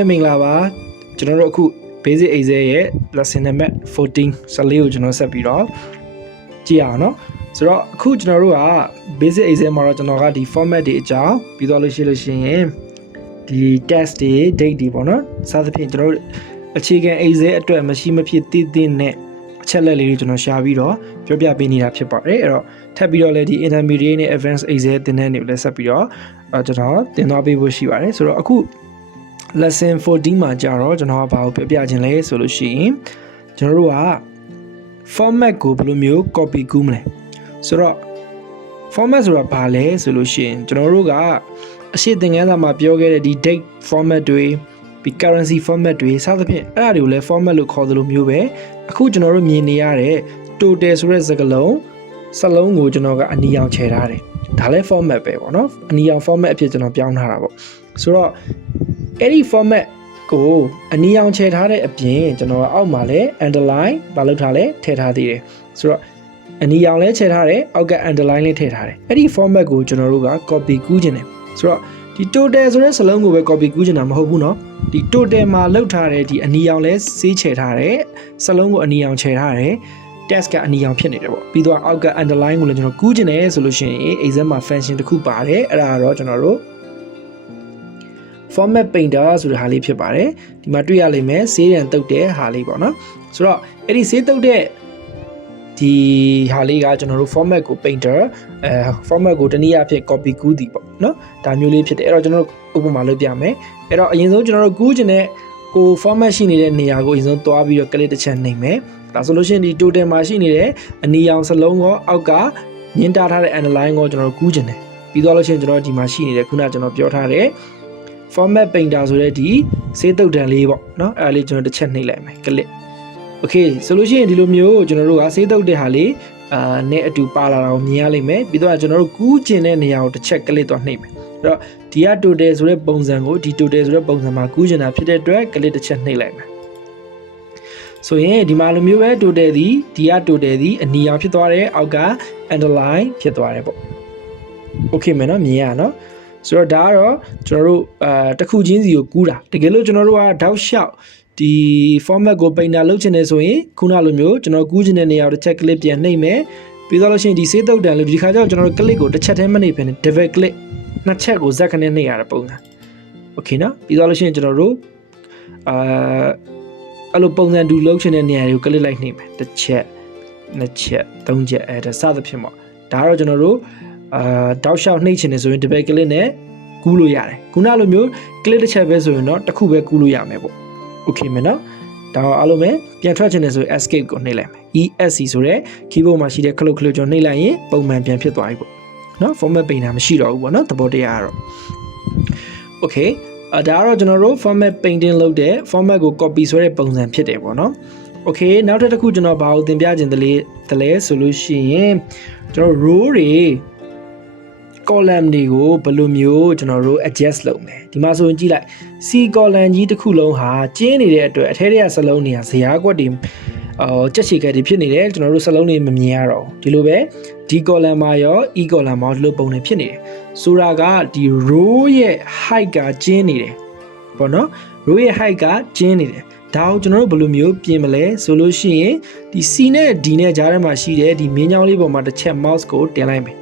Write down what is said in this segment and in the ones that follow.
မဲမင်္ဂလာပါကျွန်တော်တို့အခု basic excel ရဲ့ lesson number 14 14ကိုကျွန်တော်ဆက်ပြီးတော့ကြည့်အောင်เนาะဆိုတော့အခုကျွန်တော်တို့က basic excel မှာတော့ကျွန်တော်ကဒီ format တွေအကြောင်းပြီးတော့လို့ရှိရင်ဒီ test တွေ date တွေပေါ့เนาะစသဖြင့်ကျွန်တော်တို့အခြေခံ excel အတွက်မရှိမဖြစ်တည်တည်နဲ့အချက်လက်လေးတွေကျွန်တော်ရှာပြီးတော့ပြောပြပေးနေတာဖြစ်ပါတယ်အဲ့တော့ထပ်ပြီးတော့လည်းဒီ intermediate နဲ့ advanced excel သင်တဲ့နေကိုလည်းဆက်ပြီးတော့ကျွန်တော်သင်သွားပေးဖို့ရှိပါတယ်ဆိုတော့အခု lesson 14မှာကြာတော့ကျွန်တော်ကဘာကိုပြပြခြင်းလဲဆိုလို့ရှိရင်ကျွန်တော်တို့က format ကိုဘယ်လိုမျိုး copy ကူးမလဲဆိုတော့ format ဆိုတာဘာလဲဆိုလို့ရှိရင်ကျွန်တော်တို့ကအရှိသင်ခန်းစာမှာပြောခဲ့တဲ့ဒီ date format တွေဒီ currency format တွေစသဖြင့်အဲ့ဒါတွေကိုလည်း format လို့ခေါ်သလိုမျိုးပဲအခုကျွန်တော်တို့မြင်နေရတဲ့ total ဆိုတဲ့စကားလုံးစလုံးကိုကျွန်တော်ကအနီရောင်ခြယ်ထားတယ်ဒါလည်း format ပဲပေါ့နော်အနီရောင် format အဖြစ်ကျွန်တော်ပြောင်းထားတာပေါ့ဆိုတော့အဲ့ဒီ format ကိုအနီရောင်ခြယ်ထားတဲ့အပြင်ကျွန်တော်အောက်မှာလည်း underline ဘာလုပ်ထားလဲထည့်ထားသေးတယ်ဆိုတော့အနီရောင်လည်းခြယ်ထားတယ်အောက်က underline လေးထည့်ထားတယ်အဲ့ဒီ format ကိုကျွန်တော်တို့က copy ကူးခြင်းတယ်ဆိုတော့ဒီ total ဆိုတဲ့စလုံးကိုပဲ copy ကူးခြင်းတာမဟုတ်ဘူးเนาะဒီ total မှာလောက်ထားတဲ့ဒီအနီရောင်လဲစေးခြယ်ထားတဲ့စလုံးကိုအနီရောင်ခြယ်ထားတယ် test ကအနီရောင်ဖြစ်နေတယ်ပေါ့ပြီးတော့အောက်က underline ကိုလည်းကျွန်တော်ကူးခြင်းတယ်ဆိုလို့ရှိရင် exam မှာ function တစ်ခုပါတယ်အဲ့ဒါကတော့ကျွန်တော်တို့ format painter ဆိုတဲ့ဟာလေးဖြစ်ပါတယ်ဒီမှာတွေ့ရလိမ့်မယ်ဆေးရန်တုပ်တဲ့ဟာလေးပေါ့နော်ဆိုတော့အဲ့ဒီဆေးတုပ်တဲ့ဒီဟာလေးကကျွန်တော်တို့ format ကို painter format ကိုတနည်းအားဖြင့် copy ကူးသည်ပေါ့နော်ဒါမျိုးလေးဖြစ်တယ်အဲ့တော့ကျွန်တော်တို့ဥပမာလုပ်ပြမယ်အဲ့တော့အရင်ဆုံးကျွန်တော်တို့ကူးခြင်းတဲ့ကို format ရှိနေတဲ့နေရာကိုအရင်ဆုံးတွားပြီးတော့ click တစ်ချက်နှိပ်မယ်ဒါဆိုလို့ရှိရင်ဒီ total မှာရှိနေတဲ့အနီရောင်စလုံးကိုအောက်ကညင်တာထားတဲ့ underline ကိုကျွန်တော်တို့ကူးခြင်းတယ်ပြီးတော့လို့ရှိရင်ကျွန်တော်ဒီမှာရှိနေတဲ့ခုနကျွန်တော်ပြောထားတဲ့ format painter ဆိုတဲ့ဒီစေးတုတ်တန်လေးပေါ့နော်အဲ့ဒါလေးကျွန်တော်တစ်ချက်နှိပ်လိုက်မယ် click okay ဆိုလို့ရှိရင်ဒီလိုမျိုးကျွန်တော်တို့ကစေးတုတ်တဲ့ဟာလေးနဲ့အတူပါလာတာကိုမြင်ရလိမ့်မယ်ပြီးတော့ကျွန်တော်တို့ကူးကျင်တဲ့နေရာကိုတစ်ချက် click တော့နှိပ်မယ်အဲ့တော့ဒီက total ဆိုတဲ့ပုံစံကိုဒီ total ဆိုတဲ့ပုံစံမှာကူးကျင်တာဖြစ်တဲ့အတွက် click တစ်ချက်နှိပ်လိုက်မယ်ဆိုရင်ဒီမှာလိုမျိုးပဲ total သည်ဒီက total သည်အနီရောင်ဖြစ်သွားတယ်အောက်က underline ဖြစ်သွားတယ်ပေါ့ okay မယ်နော်မြင်ရနော်ဆိုတော့ဒါကတော့ကျွန်တော်တို့တစ်ခုချင်းစီကိုကူးတာတကယ်လို့ကျွန်တော်တို့ကတောက်လျှောက်ဒီ format ကို painter လုပ်ချင်နေဆိုရင်ခုနလိုမျိုးကျွန်တော်ကူးချင်တဲ့နေရာကိုတစ်ချက် click ပြန်နှိပ်မယ်ပြီးတော့လို့ရှိရင်ဒီစေးတုတ်တန်လို့ဒီခါကျတော့ကျွန်တော်တို့ click ကိုတစ်ချက်တည်းမနှိပ်ဘဲနဲ့ double click နှစ်ချက်ကိုဇက်ခနဲ့နှိပ်ရတဲ့ပုံစံ okay နော်ပြီးတော့လို့ရှိရင်ကျွန်တော်တို့အဲ့လိုပုံစံတူလုပ်ချင်တဲ့နေရာတွေကို click လိုက်နှိပ်မယ်တစ်ချက်နှစ်ချက်သုံးချက်အဲ့ဒါစသဖြင့်ပေါ့ဒါကတော့ကျွန်တော်တို့တောက်လျှောက်နှိပ်ချင်တယ်ဆိုရင် double click နဲ့ကူးလို့ရတယ်ခုနလိုမျိုး click တစ်ချက်ပဲဆိုရင်တော့တစ်ခုပဲကူးလို့ရမယ်ပေါ့ okay မယ်နော်ဒါတော့အားလုံးပဲပြန်ထွက်ချင်တယ်ဆိုရင် escape ကိုနှိပ်လိုက်မယ် ESC ဆိုတဲ့ keyboard မှာရှိတဲ့ခလုတ်ခလုတ်ကျွန်တော်နှိပ်လိုက်ရင်ပုံမှန်ပြန်ဖြစ်သွားပြီပေါ့နော် format painter မရှိတော့ဘူးပေါ့နော်သဘောတရားကတော့ okay ဒါကတော့ကျွန်တော်တို့ format painting လုပ်တဲ့ format ကို copy ဆိုတဲ့ပုံစံဖြစ်တယ်ပေါ့နော် okay နောက်တစ်ခုကျွန်တော်ဘာကိုသင်ပြခြင်းတလဲဆိုလို့ရှိရင်ကျွန်တော် row တွေ column တွေကိုဘယ်လိုမျိုးကျွန်တော်တို့ adjust လုပ်မယ်ဒီမှာဆိုရင်ကြည့်လိုက် C column ကြီးတစ်ခုလုံးဟာကျင်းနေတဲ့အတွက်အထဲထဲကစလုံးတွေကဇယားကွက်တွေကြက်ချေကက်တွေဖြစ်နေတယ်ကျွန်တော်တို့စလုံးတွေမမြင်ရတော့ဒီလိုပဲ D column မှာရော E column မှာဒီလိုပုံတွေဖြစ်နေတယ်ဆိုတာကဒီ row ရဲ့ height ကကျင်းနေတယ်ပေါ့နော် row ရဲ့ height ကကျင်းနေတယ်ဒါကိုကျွန်တော်တို့ဘယ်လိုမျိုးပြင်မလဲဆိုလို့ရှိရင်ဒီ C နဲ့ D နဲ့ကြားထဲမှာရှိတဲ့ဒီမင်းချောင်းလေးပေါ်မှာတစ်ချက် mouse ကိုတင်လိုက်မယ်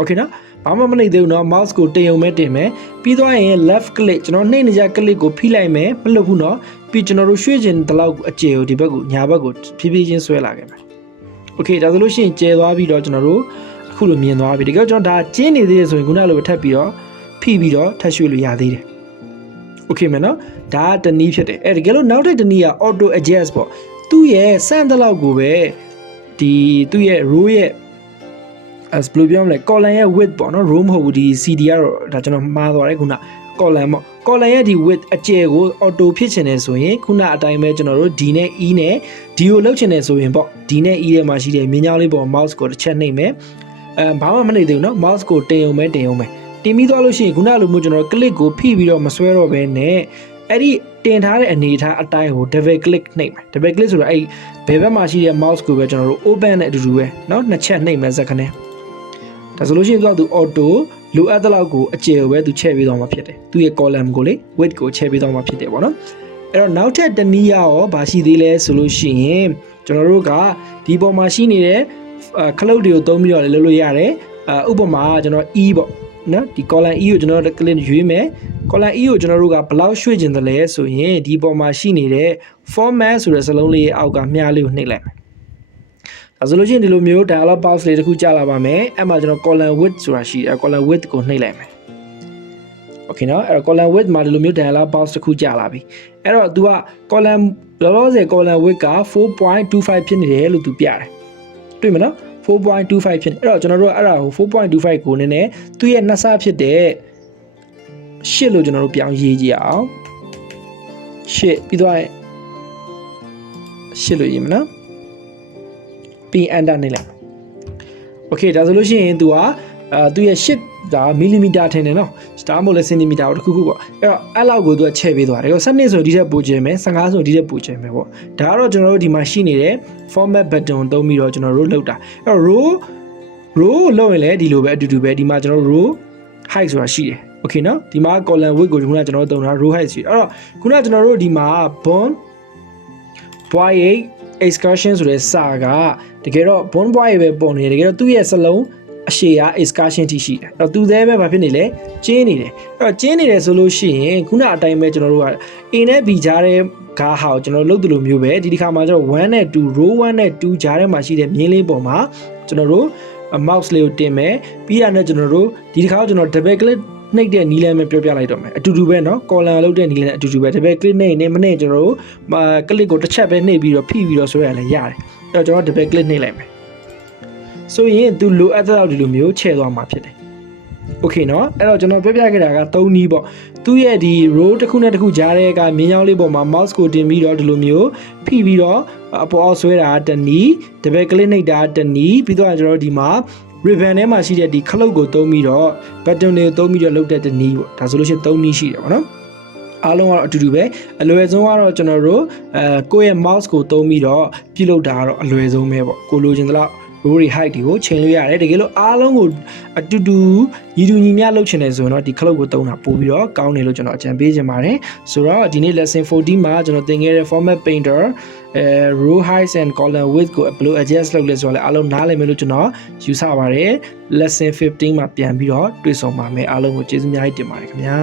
okay နော်ဘာမှမနှိပ်သေးဘူးเนาะ mouse ကိုတင်ုံပဲတင်မယ်ပြီးသွားရင် left click ကျွန်တော်နှိပ်နေကြ click ကိုဖိလိုက်မယ်မလုပ်ဘူးเนาะပြီးကျွန်တော်တို့ရွှေ့ခြင်းတလောက်အကျယ်ကိုဒီဘက်ကိုညာဘက်ကိုဖြည်းဖြည်းချင်းဆွဲလာခဲ့မယ် okay ဒါဆိုလို့ရှိရင်ကျဲသွားပြီးတော့ကျွန်တော်တို့အခုလိုမြင်သွားပြီတကယ်ကျွန်တော်ဒါကျင်းနေသေးတယ်ဆိုရင်ခုနလိုထပ်ပြီးတော့ဖိပြီးတော့ထပ်ရွှေ့လို့ရသေးတယ် okay မယ်เนาะဒါကတနည်းဖြစ်တယ်တကယ်လို့နောက်တစ်တနည်းက auto adjust ပေါ့သူ့ရဲ့စမ်းတလောက်ကိုပဲဒီသူ့ရဲ့ row ရဲ့as ဘယ်လိုပြောမလဲ column ရဲ့ width ပေါ့နော် row မဟုတ်ဘူးဒီ CD ကတော့ဒါကျွန်တော်မှားသွားတယ်ခုန column ပေါ့ column ရဲ့ဒီ width အကျယ်ကို auto ဖြစ်ချင်တယ်ဆိုရင်ခုနအတိုင်းပဲကျွန်တော်တို့ D နဲ့ E နဲ့ D ကိုလောက်ချင်တယ်ဆိုရင်ပေါ့ D နဲ့ E ထဲမှာရှိတဲ့မြင်းချောင်းလေးပေါ် mouse ကိုတစ်ချက်နှိပ်မယ်ဘာမှမနှိပ်သေးဘူးเนาะ mouse ကိုတင်ုံပဲ တင်ပြီးသွားလို့ရှိရင်ခုနလိုမျိုးကျွန်တော် click ကိုဖိပြီးတော့မဆွဲတော့ဘဲနဲ့အဲ့ဒီတင်ထားတဲ့အနေအထားအတိုင်းကို double click နှိပ်မယ် double click ဆိုတော့အဲ့ဘယ်ဘက်မှာရှိတဲ့ mouse ကိုပဲကျွန်တော်တို့ open နဲ့အတူတူပဲเนาะနှစ်ချက်နှိပ်မယ်ဇက်ခနဲ့ဒါဆိုလို့ရှိရင်သူ auto လိုအပ်တဲ့လောက်ကိုအကျယ်ကိုပဲသူချဲ့ပေးသွားမှာဖြစ်တယ်သူရဲ့ column ကိုလေ width ကိုချဲ့ပေးသွားမှာဖြစ်တယ်ပေါ့နော်အဲ့တော့နောက်ထပ်တနည်းရောဘာရှိသေးလဲဆိုလို့ရှိရင်ကျွန်တော်တို့ကဒီပေါ်မှာရှိနေတဲ့ခလုတ်တွေကိုသုံးပြီးတော့လည်းလုပ်လို့ရတယ်ဥပမာကျွန်တော် e ပေါ့နော်ဒီ column e ကိုကျွန်တော်တို့ click ရွေးမယ် column e ကိုကျွန်တော်တို့ကဘယ်လောက်ရွှေ့ကျင်တယ်လဲဆိုရင်ဒီပေါ်မှာရှိနေတဲ့ format ဆိုတဲ့စလုံးလေးအောက်ကမြားလေးကိုနှိပ်လိုက်မယ်ဒါဆိုလို့ရှိရင်ဒီလိုမျိုး dialog box လေးတစ်ခုကြာလာပါမယ်အဲ့မှာကျွန်တော် column width ဆိုတာရှိတယ် column width ကိုနှိပ်လိုက်မယ် okay နော်အဲ့တော့ column width မှာဒီလိုမျိုး dialog box တစ်ခုကြာလာပြီအဲ့တော့ तू က column လောလောဆယ် column width က 4.25 ဖြစ်နေတယ်လို့ तू ပြတယ်တွေ့မနော်4.25 ဖြစ်အဲ့တော့ကျွန်တော်တို့အဲ့ဒါကို4.25 ကိုနည်းနည်းသူ့ရဲ့နှစ်ဆဖြစ်တဲ့8လို့ကျွန်တော်တို့ပြောင်းရေးကြည့်အောင်8ပြီးတော့8လို့ရေးမနော်ပြီး enter နေလိုက် okay ဒါဆိုလို့ရှိရင် तू ကသူ့ရဲ့8ဒါမီလီမီတာထင်တယ်နော်ဒါမှမဟုတ်လဲစင်တီမီတာတခုခုပေါ့အဲ့တော့အဲ့လောက်ကိုသူကချဲ့ပေးသွားတယ်။12ဆိုဒီထက်ပိုကျယ်မယ်15ဆိုဒီထက်ပိုကျယ်မယ်ပေါ့။ဒါကတော့ကျွန်တော်တို့ဒီမှာရှိနေတဲ့ format button သုံးပြီးတော့ကျွန်တော်တို့လုပ်တာ။အဲ့တော့ row လုပ်ရင်လည်းဒီလိုပဲအတူတူပဲဒီမှာကျွန်တော်တို့ row height ဆိုတာရှိတယ်။ okay နော်ဒီမှာ column width ကိုခုနကကျွန်တော်တို့သုံးတာ row height ရှိတယ်။အဲ့တော့ခုနကကျွန်တော်တို့ဒီမှာ bond boy excursion ဆိုတဲ့စာကတကယ်တော့ bond boy ပဲပုံနေတယ်တကယ်တော့သူ့ရဲ့စလုံးအရှေ့က excursion ထိရှိတယ်အဲ့တော့သူသေးပဲဘာဖြစ်နေလဲကျင်းနေတယ်အဲ့တော့ကျင်းနေတယ်ဆိုလို့ရှိရင်ခုနအတိုင်းပဲကျွန်တော်တို့က A နဲ့ B ကြားတဲ့ကားဟာကိုကျွန်တော်လုပ်သလိုမျိုးပဲဒီတစ်ခါမှာကျွန်တော်1နဲ့2 row 1နဲ့2ကြားထဲမှာရှိတဲ့မြင်းလေးပေါ်မှာကျွန်တော်တို့ mouse လေးကိုတင်မယ်ပြီးတာနဲ့ကျွန်တော်တို့ဒီတစ်ခါကျွန်တော် double click နှိပ်တဲ့နီးလမ်းပဲပြောပြလိုက်တော့မယ်အတူတူပဲเนาะ column လုပ်တဲ့နီးလမ်းအတူတူပဲ double click နှိပ်နေမနှိပ်ကျွန်တော်တို့ click ကိုတစ်ချက်ပဲနှိပ်ပြီးတော့ဖိပြီးတော့ဆွဲရလဲရတယ်အဲ့တော့ကျွန်တော် double click နှိပ်လိုက်မယ်ဆိုရင်သူလိုအပ်တဲ့လောက်ဒီလိုမျိုးချဲ့သွားမှာဖြစ်တယ်။ Okay เนาะအဲ့တော့ကျွန်တော်ပြပြခဲ့တာက3နည်းပေါ့။သူ့ရဲ့ဒီ row တစ်ခုနဲ့တစ်ခုကြားတဲ့ကမြင်းချောင်းလေးပေါ်မှာ mouse ကိုတင်ပြီးတော့ဒီလိုမျိုးဖိပြီးတော့အပေါ်အောင်ဆွဲတာတနည်း double click နှိပ်တာတနည်းပြီးတော့ကျွန်တော်ဒီမှာ ribbon ထဲမှာရှိတဲ့ဒီခလုတ်ကိုသုံးပြီးတော့ button တွေကိုသုံးပြီးတော့လုပ်တဲ့တနည်းပေါ့။ဒါဆိုလို့ရှိရင်3နည်းရှိတယ်ပေါ့နော်။အားလုံးကတော့အတူတူပဲအလွယ်ဆုံးကတော့ကျွန်တော်တို့ကိုယ့်ရဲ့ mouse ကိုသုံးပြီးတော့ပြုလုပ်တာကတော့အလွယ်ဆုံးပဲပေါ့။ကိုလိုချင်သလောက်row height တွေကိုချိန်လို့ရတယ်တကယ်လို့အားလုံးကိုအတူတူညီတူညီမျှလုပ်ချင်တယ်ဆိုရင်တော့ဒီ cloud ကိုသုံးတာပို့ပြီးတော့ကောင်းတယ်လို့ကျွန်တော်အကြံပေးချင်ပါတယ်ဆိုတော့ဒီနေ့ lesson 14မှာကျွန်တော်သင်ခဲ့တဲ့ format painter row height and column width ကိုဘယ်လို adjust လုပ်လဲဆိုတော့လည်းအားလုံးနားလည်မယ်လို့ကျွန်တော်ယူဆပါတယ် lesson 15မှာပြန်ပြီးတော့တွေ့ဆုံပါမယ်အားလုံးကိုကျေးဇူးများတင်ပါတယ်ခင်ဗျာ